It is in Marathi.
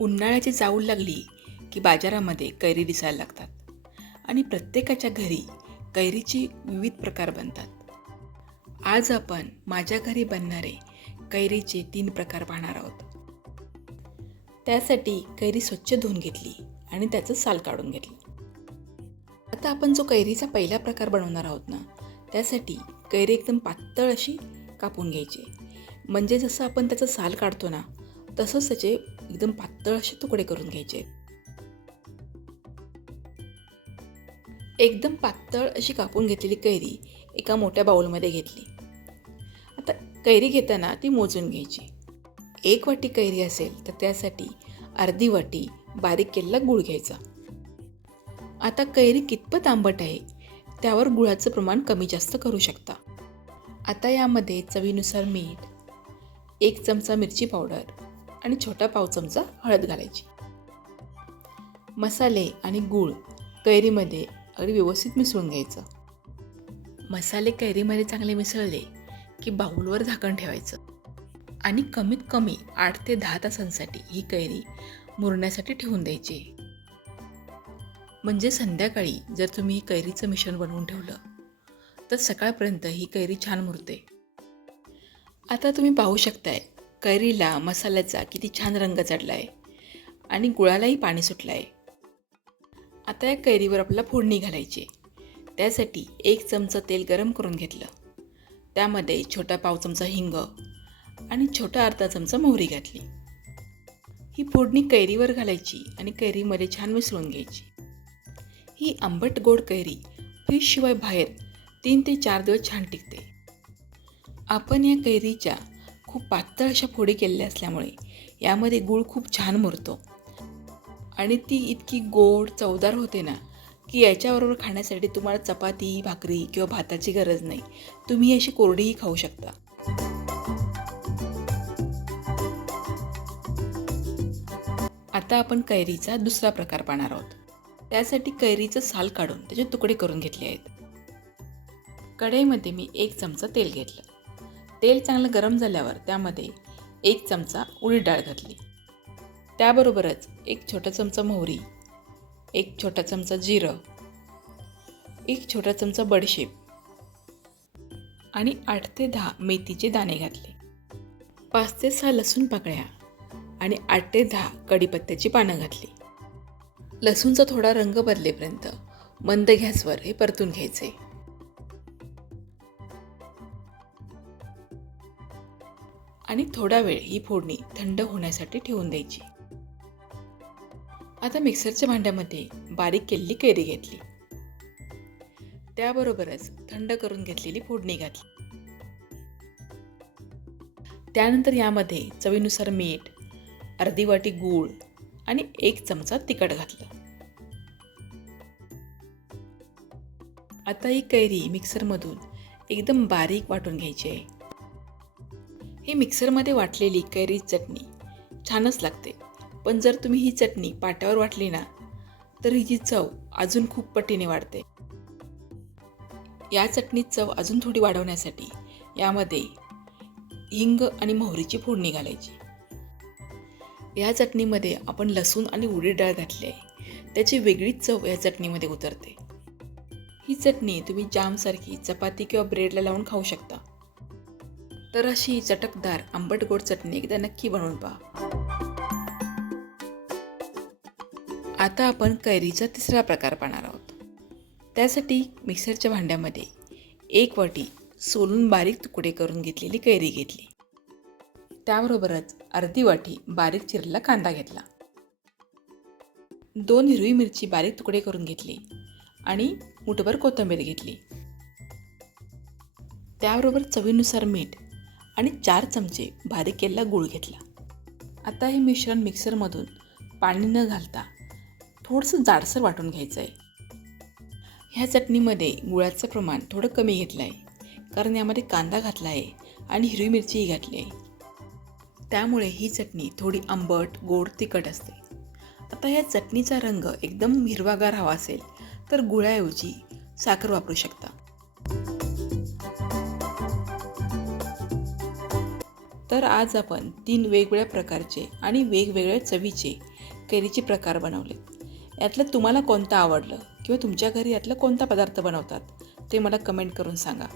उन्हाळ्याची चाहूल लागली की बाजारामध्ये कैरी दिसायला लागतात आणि प्रत्येकाच्या घरी कैरीचे विविध प्रकार बनतात. आज आपण माझ्या घरी बनणारे कैरीचे 3 प्रकार पाहणार आहोत. त्यासाठी कैरी स्वच्छ धुवून घेतली आणि त्याचं साल काढून घेतलं. आता आपण जो कैरीचा पहिला प्रकार बनवणार आहोत ना, त्यासाठी कैरी एकदम पातळ अशी कापून घ्यायची. म्हणजे जसं आपण त्याचं साल काढतो ना, तसंच त्याचे एकदम पातळ असे तुकडे करून घ्यायचे. एकदम पातळ अशी कापून घेतलेली कैरी एका मोठ्या बाउलमध्ये घेतली. आता कैरी घेताना ती मोजून घ्यायची. 1 वाटी कैरी असेल तर त्यासाठी अर्धी वाटी बारीक केलेला गूळ घ्यायचा. आता कैरी कितपत आंबट आहे त्यावर गुळाचं प्रमाण कमी जास्त करू शकता. आता यामध्ये चवीनुसार मीठ, 1 चमचा मिरची पावडर आणि छोटा पाव चमचा हळद घालायची. मसाले आणि गूळ कैरीमध्ये अगदी व्यवस्थित मिसळून घ्यायचं. मसाले कैरीमध्ये चांगले मिसळले की बाउलवर झाकण ठेवायचं आणि कमीत कमी 8 ते 10 तासांसाठी ही कैरी मुरण्यासाठी ठेवून द्यायची. म्हणजे संध्याकाळी जर तुम्ही कैरीचं मिश्रण बनवून ठेवलं तर सकाळपर्यंत ही कैरी छान मुरते. आता तुम्ही पाहू शकताय कैरीला मसाल्याचा किती छान रंग चढला आहे आणि गुळालाही पाणी सुटलं आहे. आता या कैरीवर आपल्याला फोडणी घालायची. त्यासाठी 1 चमचा तेल गरम करून घेतलं. त्यामध्ये छोटा पाव चमचा हिंग आणि छोटा अर्धा चमचा मोहरी घातली. ही फोडणी कैरीवर घालायची आणि कैरीमध्ये छान मिसळून घ्यायची. ही आंबट गोड कैरी फ्रीजशिवाय बाहेर 3 ते 4 दिवस छान टिकते. आपण या कैरीच्या खूप पातळ अशा फोडी केलेल्या असल्यामुळे यामध्ये गूळ खूप छान मुरतो आणि ती इतकी गोड चवदार होते ना की याच्याबरोबर खाण्यासाठी तुम्हाला चपाती, भाकरी किंवा भाताची गरज नाही. तुम्ही अशी कोरडीही खाऊ शकता. आता आपण कैरीचा दुसरा प्रकार पाहणार आहोत. त्यासाठी कैरीचं साल काढून त्याचे तुकडे करून घेतले आहेत. कढईमध्ये मी 1 चमचा तेल घेतलं. तेल चांगलं गरम झाल्यावर त्यामध्ये 1 चमचा उडीद डाळ घातली. त्याबरोबरच 1 छोटा चमचा मोहरी, 1 छोटा चमचा जिरं, 1 छोटा चमचा बडीशेप आणि 8 ते 10 मेथीचे दाणे घातले. 5 ते 6 लसूण पाकळ्या आणि 8 ते 10 कढीपत्त्याची पानं घातली. लसूणचा थोडा रंग बदलेपर्यंत मंद गॅसवर हे परतून घ्यायचे. आणि थोडा वेळ ही फोडणी थंड होण्यासाठी ठेवून द्यायची. आता मिक्सरच्या भांड्यामध्ये बारीक केलेली कैरी घेतली. त्याबरोबरच थंड करून घेतलेली फोडणी घातली. त्यानंतर यामध्ये चवीनुसार मीठ, अर्धी वाटी गूळ आणि 1 चमचा तिखट घातलं. आता ही कैरी मिक्सरमधून एकदम बारीक वाटून घ्यायची आहे. ही मिक्सरमध्ये वाटलेली कैरी चटणी छानच लागते, पण जर तुम्ही ही चटणी पाट्यावर वाटली ना तर हिची चव अजून खूप पटीने वाढते. या चटणीत चव अजून थोडी वाढवण्यासाठी यामध्ये हिंग आणि मोहरीची फोडणी घालायची. या चटणीमध्ये आपण लसूण आणि उडीद डाळ घातली आहे. त्याची वेगळीच चव या चटणीमध्ये उतरते. ही चटणी तुम्ही जामसारखी चपाती किंवा ब्रेडला लावून खाऊ शकता. तर अशी चटकदार आंबट गोड चटणी एकदा नक्की बनवून पहा. आता आपण कैरीचा तिसरा प्रकार पाहणार आहोत. त्यासाठी मिक्सरच्या भांड्यामध्ये 1 वाटी सोलून बारीक तुकडे करून घेतलेली कैरी घेतली. त्याबरोबरच अर्धी वाटी बारीक चिरलेला कांदा घेतला. 2 हिरवी मिरची बारीक तुकडे करून घेतली आणि मुठभर कोथिंबीर घेतली. त्याबरोबर चवीनुसार मीठ आणि 4 चमचे बारीक केलेला गूळ घेतला. आता हे मिश्रण मिक्सरमधून पाणी न घालता थोडंसं जाडसर वाटून घ्यायचं आहे. ह्या चटणीमध्ये गुळाचं प्रमाण थोडं कमी घेतलं आहे, कारण यामध्ये कांदा घातला आहे आणि हिरवी मिरचीही घातली आहे. त्यामुळे ही चटणी थोडी आंबट, गोड, तिखट असते. आता ह्या चटणीचा रंग एकदम हिरवागार हवा असेल तर गुळाऐवजी साखर वापरू शकता. तर आज आपण 3 वेगवेगळ्या प्रकारचे आणि वेगवेगळ्या चवीचे कैरीचे प्रकार बनवले. यातलं तुम्हाला कोणतं आवडलं किंवा तुमच्या घरी यातला कोणता पदार्थ बनवतात ते मला कमेंट करून सांगा.